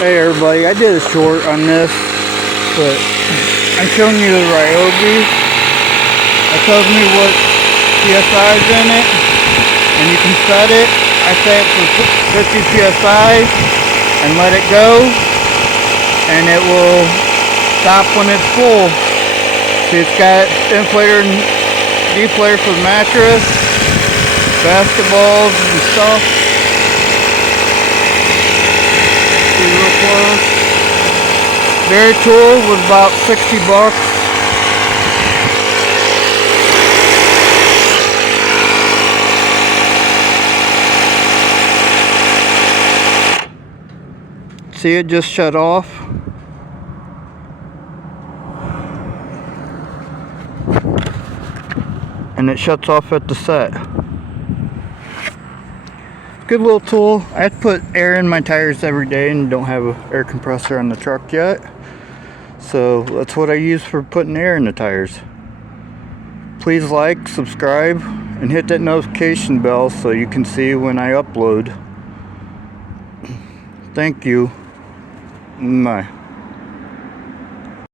Hey everybody, I did a short on this, but I'm showing you the Ryobi. It tells me what PSI is in it, and you can set it. I set it for 50 PSI and let it go, and it will stop when it's full. See, it's got inflator and deflator for the mattress, basketballs and stuff. Real close. Very tool was about 60 bucks. See, it just shut off. And it shuts off at the set. Good little tool. I have to put air in my tires every day and don't have an air compressor on the truck yet. So that's what I use for putting air in the tires. Please like, subscribe, and hit that notification bell so you can see when I upload. Thank you. Bye.